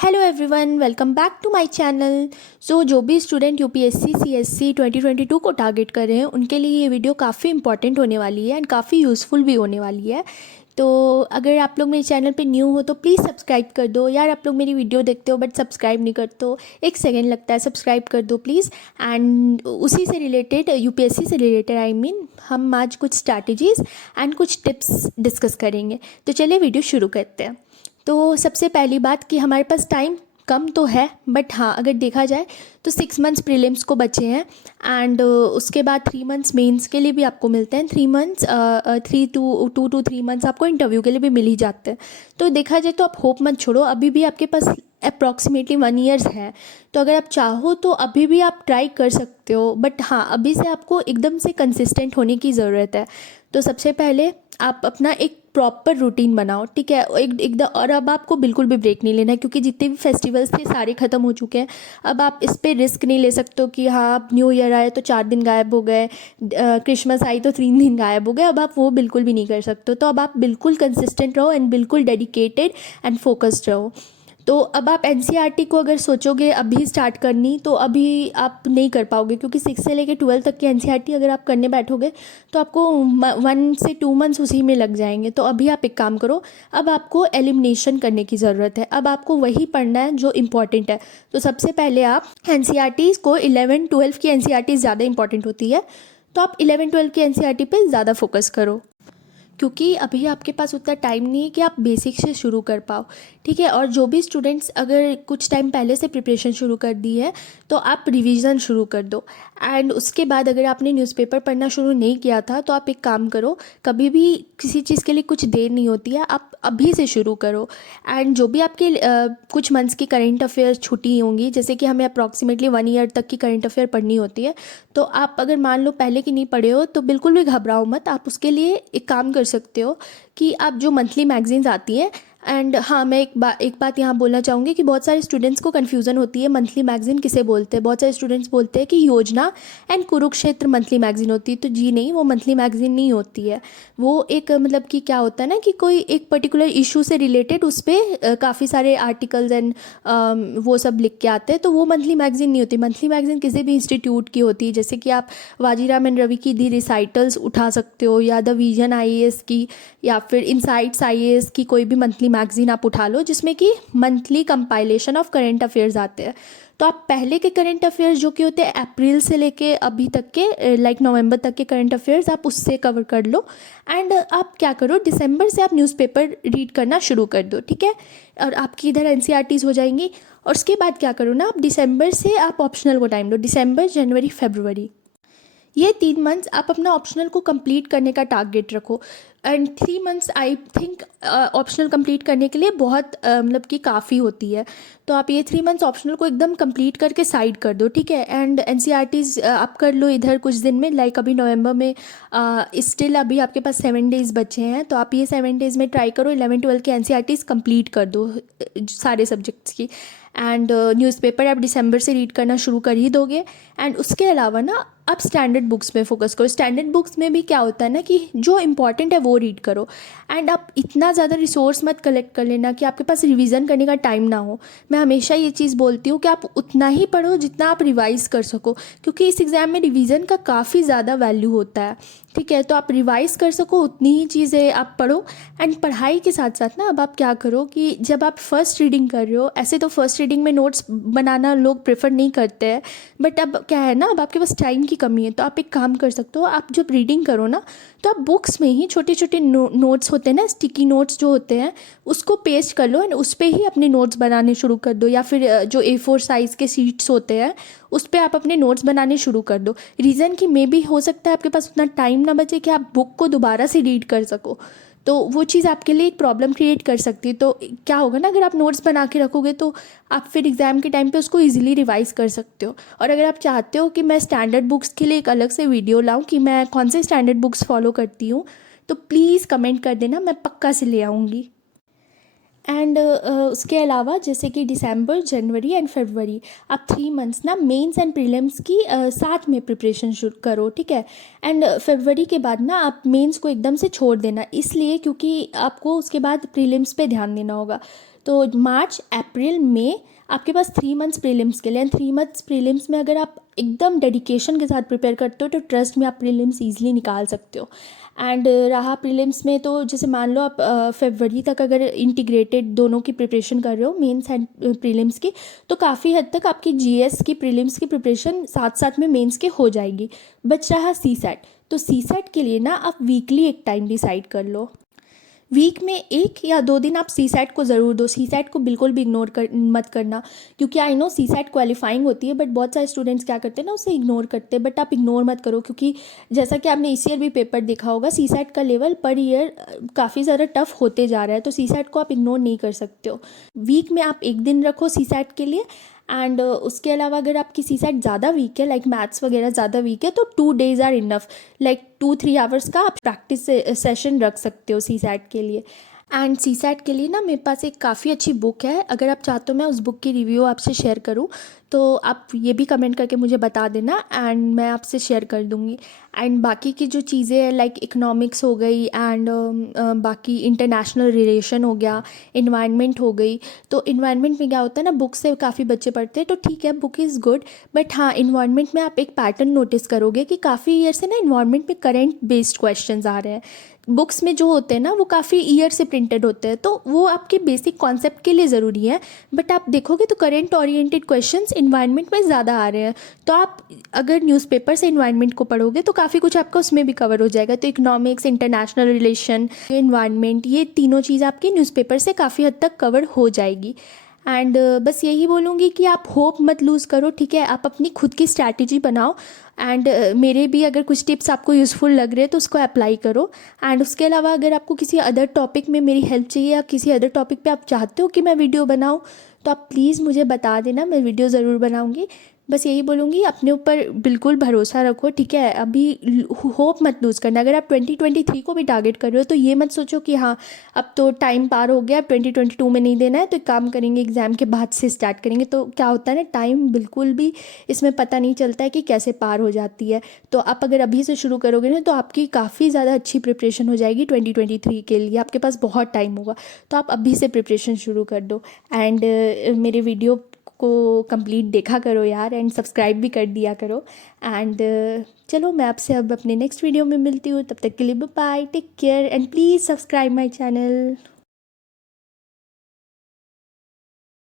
Hello everyone, welcome back to my channel. जो भी student UPSC CSC 2022 को target कर रहे हैं उनके लिए ये वीडियो काफ़ी इंपॉर्टेंट होने वाली है एंड काफ़ी यूज़फुल भी होने वाली है। तो अगर आप लोग मेरे चैनल पे न्यू हो तो प्लीज़ सब्सक्राइब कर दो। यार, आप लोग मेरी वीडियो देखते हो बट सब्सक्राइब नहीं करते हो, एक सेकेंड लगता है, सब्सक्राइब कर दो प्लीज़। एंड उसी से रिलेटेड, यूपीएससी से रिलेटेड हम आज कुछ स्ट्रैटेजीज़ एंड कुछ टिप्स डिस्कस करेंगे। तो चलिए वीडियो शुरू करते हैं। तो सबसे पहली बात कि हमारे पास टाइम कम तो है, बट हाँ, अगर देखा जाए तो 6 मंथ्स प्रीलिम्स को बचे हैं एंड उसके बाद 3 मंथ्स मेंस के लिए भी आपको मिलते हैं। 3 मंथ्स 2 to 3 मंथ्स आपको इंटरव्यू के लिए भी मिल ही जाते हैं। तो देखा जाए तो आप होप मत छोड़ो, अभी भी आपके पास अप्रॉक्सीमेटली 1 ईयर्स है। तो अगर आप चाहो तो अभी भी आप ट्राई कर सकते हो, बट हाँ, अभी से आपको एकदम से कंसिस्टेंट होने की ज़रूरत है। तो सबसे पहले आप अपना एक प्रॉपर रूटीन बनाओ, ठीक है। एकदम, और अब आपको बिल्कुल भी ब्रेक नहीं लेना है क्योंकि जितने भी फेस्टिवल्स थे सारे ख़त्म हो चुके हैं। अब आप इस पे रिस्क नहीं ले सकते हो कि हाँ, अब न्यू ईयर आए तो 4 दिन गायब हो गए, क्रिसमस आई तो 3 दिन गायब हो गए। अब आप वो बिल्कुल भी नहीं कर सकते हो। तो अब आप बिल्कुल कंसिस्टेंट रहो एंड बिल्कुल डेडिकेटेड एंड फोकस्ड रहो। तो अब आप एनसीईआरटी को अगर सोचोगे अभी स्टार्ट करनी, तो अभी आप नहीं कर पाओगे क्योंकि 6 से लेकर 12 तक की एनसीईआरटी अगर आप करने बैठोगे तो आपको 1 से 2 मंथ्स उसी में लग जाएंगे। तो अभी आप एक काम करो, अब आपको एलिमिनेशन करने की ज़रूरत है। अब आपको वही पढ़ना है जो इम्पॉर्टेंट है। तो सबसे पहले आप एनसीईआरटीज़ को 11-12 की एनसीईआरटी ज़्यादा इंपॉर्टेंट होती है, तो आप 11-12 की एनसीईआरटी पे ज़्यादा फोकस करो क्योंकि अभी आपके पास उतना टाइम नहीं है कि आप बेसिक से शुरू कर पाओ, ठीक है। और जो भी स्टूडेंट्स अगर कुछ टाइम पहले से प्रिपरेशन शुरू कर दी है तो आप रिवीजन शुरू कर दो। एंड उसके बाद अगर आपने न्यूज़पेपर पढ़ना शुरू नहीं किया था तो आप एक काम करो, कभी भी किसी चीज़ के लिए कुछ देर नहीं होती है, आप अभी से शुरू करो। एंड जो भी आपके कुछ मंथ्स की करंट अफेयर्स छुट्टी होंगी, जैसे कि हमें अप्रॉक्सीमेटली 1 ईयर तक की करंट अफेयर पढ़नी होती है, तो आप अगर मान लो पहले की नहीं पढ़े हो तो बिल्कुल भी घबराओ मत। आप उसके लिए एक काम कर सकते हो कि आप जो मंथली मैगजीन्स आती हैं, एंड हाँ, मैं एक बात यहाँ बोलना चाहूँगी कि बहुत सारे स्टूडेंट्स को कन्फ्यूज़न होती है मंथली मैगजीन किसे बोलते हैं। बहुत सारे स्टूडेंट्स बोलते हैं कि योजना एंड कुरुक्षेत्र मंथली मैगजीन होती है। तो जी नहीं, वो मंथली मैगजीन नहीं होती है। वो एक मतलब कि क्या होता है ना कि कोई एक पर्टिकुलर इशू से रिलेटेड उस पर काफ़ी सारे आर्टिकल्स एंड वो सब लिख के आते हैं, तो वो मंथली मैगजीन नहीं होती। मंथली मैगजीन किसी भी इंस्टीट्यूट की होती है, जैसे कि आप वाजीराम एंड रवि की दी रिसाइटल्स उठा सकते हो, या द विजन आईएएस की, या फिर इनसाइट्स आईएएस की कोई भी मंथली मैगजीन आप उठा लो जिसमें कि monthly compilation of current affairs आते हैं। तो आप पहले के करंट अफेयर्स जो कि होते हैं अप्रैल से लेके अभी तक के, लाइक नवंबर तक के करंट अफेयर्स, आप उससे कवर कर लो। एंड आप क्या करो, दिसंबर से आप न्यूज़पेपर रीड करना शुरू कर दो, ठीक है। और आपकी इधर एनसीईआरटीज़ हो जाएंगी। और उसके बाद क्या करो ना, आप दिसंबर से आप ऑप्शनल को टाइम दो। दिसंबर, जनवरी, फरवरी, ये 3 मंथ्स आप अपना ऑप्शनल को कंप्लीट करने का टारगेट रखो। And 3 months I think optional complete करने के लिए बहुत मतलब कि काफ़ी होती है। तो आप ये 3 मंथ्स ऑप्शनल को एकदम कंप्लीट करके साइड कर दो, ठीक है। एंड एनसीईआरटीज़ आप कर लो इधर कुछ दिन में, लाइक अभी नवंबर में स्टिल अभी आपके पास 7 डेज़ बचे हैं, तो आप ये 7 डेज़ में ट्राई करो 11-12 की एनसीईआरटीज़ कंप्लीट कर दो सारे सब्जेक्ट्स की। एंड न्यूज़पेपर आप दिसंबर से रीड करना शुरू कर ही दोगे। एंड उसके अलावा ना आप स्टैंडर्ड बुक्स में फोकस करो। स्टैंडर्ड बुक्स में भी क्या होता है ना कि जो इंपॉर्टेंट है वो रीड करो। एंड आप इतना ज़्यादा रिसोर्स मत कलेक्ट कर लेना कि आपके पास रिवीजन करने का टाइम ना हो। मैं हमेशा ये चीज़ बोलती हूँ कि आप उतना ही पढ़ो जितना आप रिवाइज़ कर सको, क्योंकि इस एग्ज़ाम में रिवीजन का काफ़ी ज़्यादा वैल्यू होता है, ठीक है। तो आप रिवाइज़ कर सको उतनी ही चीज़ें आप पढ़ो। एंड पढ़ाई के साथ साथ ना अब आप क्या करो कि जब आप फर्स्ट रीडिंग कर रहे हो, ऐसे तो फर्स्ट रीडिंग में नोट्स बनाना लोग प्रेफर नहीं करते हैं, बट अब क्या है ना, अब आपके पास टाइम की कमी है, तो आप एक काम कर सकते हो, आप जब रीडिंग करो ना तो आप बुक्स में ही छोटे छोटे नोट्स होते हैं ना, स्टिकी नोट्स जो होते हैं, उसको पेस्ट कर लो एंड उस पर ही अपने नोट्स बनाने शुरू कर दो। या फिर जो A4 साइज़ के शीट्स होते हैं उस पर आप अपने नोट्स बनाने शुरू कर दो। रीज़न कि मे भी हो सकता है आपके पास उतना टाइम ना बचे कि आप बुक को दोबारा से रीड कर सको, तो वो चीज़ आपके लिए एक प्रॉब्लम क्रिएट कर सकती है। तो क्या होगा ना, अगर आप नोट्स बना के रखोगे तो आप फिर एग्ज़ाम के टाइम पे उसको इजीली रिवाइज़ कर सकते हो। और अगर आप चाहते हो कि मैं स्टैंडर्ड बुक्स के लिए एक अलग से वीडियो लाऊं कि मैं कौन से स्टैंडर्ड बुक्स फॉलो करती हूँ, तो प्लीज़ कमेंट कर देना, मैं पक्का से ले आऊँगी। एंड उसके अलावा जैसे कि दिसंबर, जनवरी एंड फरवरी, आप 3 मंथ्स ना मेंस एंड प्रीलिम्स की साथ में प्रिपरेशन शुरू करो, ठीक है। एंड फरवरी के बाद ना आप मेंस को एकदम से छोड़ देना, इसलिए क्योंकि आपको उसके बाद प्रीलिम्स पे ध्यान देना होगा। तो मार्च अप्रैल मई आपके पास 3 मंथ्स प्रीलिम्स के लिए, एंड 3 मंथ्स प्रीलिम्स में अगर आप एकदम डेडिकेशन के साथ प्रिपेयर करते हो तो ट्रस्ट में आप प्रीलिम्स ईजिली निकाल सकते हो। एंड रहा प्रीलिम्स में, तो जैसे मान लो आप फरवरी तक अगर इंटीग्रेटेड दोनों की प्रिपरेशन कर रहे हो, मेंस एंड प्रीलिम्स की, तो काफ़ी हद तक आपकी जीएस की प्रीलिम्स की प्रिपरेशन साथ साथ में मेंस के हो जाएगी। बच रहा सी सेट, तो सी सेट के लिए ना आप वीकली एक टाइम डिसाइड कर लो। वीक में 1 या 2 दिन आप सी सेट को ज़रूर दो। सी सेट को बिल्कुल भी मत करना, क्योंकि I know C set qualifying होती है, बट बहुत सारे स्टूडेंट्स क्या करते हैं ना, उसे इग्नोर करते हैं। बट आप इग्नोर मत करो, क्योंकि जैसा कि आपने इस ईयर भी पेपर देखा होगा, सी सेट का लेवल पर ईयर काफ़ी ज़्यादा टफ होते जा रहा है, तो सी सेट को आप इग्नोर नहीं कर सकते हो। वीक में आप एक दिन रखो सी सेट के लिए। एंड उसके अलावा अगर आपकी सी सेट ज़्यादा वीक है, लाइक मैथ्स वगैरह ज़्यादा वीक है, तो 2 days are enough. Like 2-3 hours का आप प्रैक्टिस सेशन रख सकते हो सी सेट के लिए। एंड सी सेट के लिए ना मेरे पास एक काफ़ी अच्छी बुक है, अगर आप चाहते हो मैं उस बुक की रिव्यू आपसे शेयर करूं, तो आप ये भी कमेंट करके मुझे बता देना, एंड मैं आपसे शेयर कर दूंगी। एंड बाकी की जो चीज़ें हैं, लाइक इकोनॉमिक्स हो गई, एंड बाकी इंटरनेशनल रिलेशन हो गया, इन्वायरमेंट हो गई। तो इन्वायरमेंट में क्या होता है ना, बुक से काफ़ी बच्चे पढ़ते हैं, तो ठीक है, बुक इज़ गुड। बट हाँ, इन्वायरमेंट में आप एक पैटर्न नोटिस करोगे कि काफ़ी ईयर से ना इन्वायरमेंट में करंट बेस्ड क्वेश्चंस आ रहे हैं। बुक्स में जो होते हैं ना, वो काफ़ी ईयर से प्रिंटेड होते हैं, तो वो आपके बेसिक कॉन्सेप्ट के लिए ज़रूरी है। बट आप देखोगे तो करंट ओरिएंटेड क्वेश्चंस इन्वायरमेंट में ज़्यादा आ रहे हैं। तो आप अगर न्यूज़पेपर से इन्वायरमेंट को पढ़ोगे तो काफ़ी कुछ आपका उसमें भी कवर हो जाएगा। तो इकोनॉमिक्स, इंटरनेशनल रिलेशन, इन्वायरमेंट, ये तीनों चीज़ आपकी न्यूज़पेपर से काफ़ी हद तक कवर हो जाएगी। एंड बस यही बोलूँगी कि आप होप मत लूज़ करो, ठीक है, आप अपनी खुद की स्ट्रैटेजी बनाओ। एंड मेरे भी अगर कुछ टिप्स आपको यूज़फुल लग रहे हैं तो उसको अप्लाई करो। एंड उसके अलावा अगर आपको किसी अदर टॉपिक में मेरी हेल्प चाहिए, या किसी अदर टॉपिक पे आप चाहते हो कि मैं वीडियो बनाऊँ, तो आप प्लीज़ मुझे बता देना, मैं वीडियो ज़रूर बनाऊँगी। बस यही बोलूँगी, अपने ऊपर बिल्कुल भरोसा रखो, ठीक है। अभी होप मत लूज़ करना। अगर आप 2023 को भी टारगेट कर रहे हो तो ये मत सोचो कि हाँ अब तो टाइम पार हो गया, अब 2022 में नहीं देना है, तो एक काम करेंगे, एग्ज़ाम के बाद से स्टार्ट करेंगे। तो क्या होता है ना, टाइम बिल्कुल भी इसमें पता नहीं चलता है कि कैसे पार हो जाती है। तो आप अगर अभी से शुरू करोगे ना, तो आपकी काफ़ी ज़्यादा अच्छी प्रिपरेशन हो जाएगी 2023 के लिए। आपके पास बहुत टाइम होगा, तो आप अभी से प्रिपरेशन शुरू कर दो। एंड मेरे वीडियो को कंप्लीट देखा करो यार, एंड सब्सक्राइब भी कर दिया करो। एंड चलो, मैं आपसे अब अपने नेक्स्ट वीडियो में मिलती हूँ। तब तक के लिए bye bye, take care, and please subscribe my channel.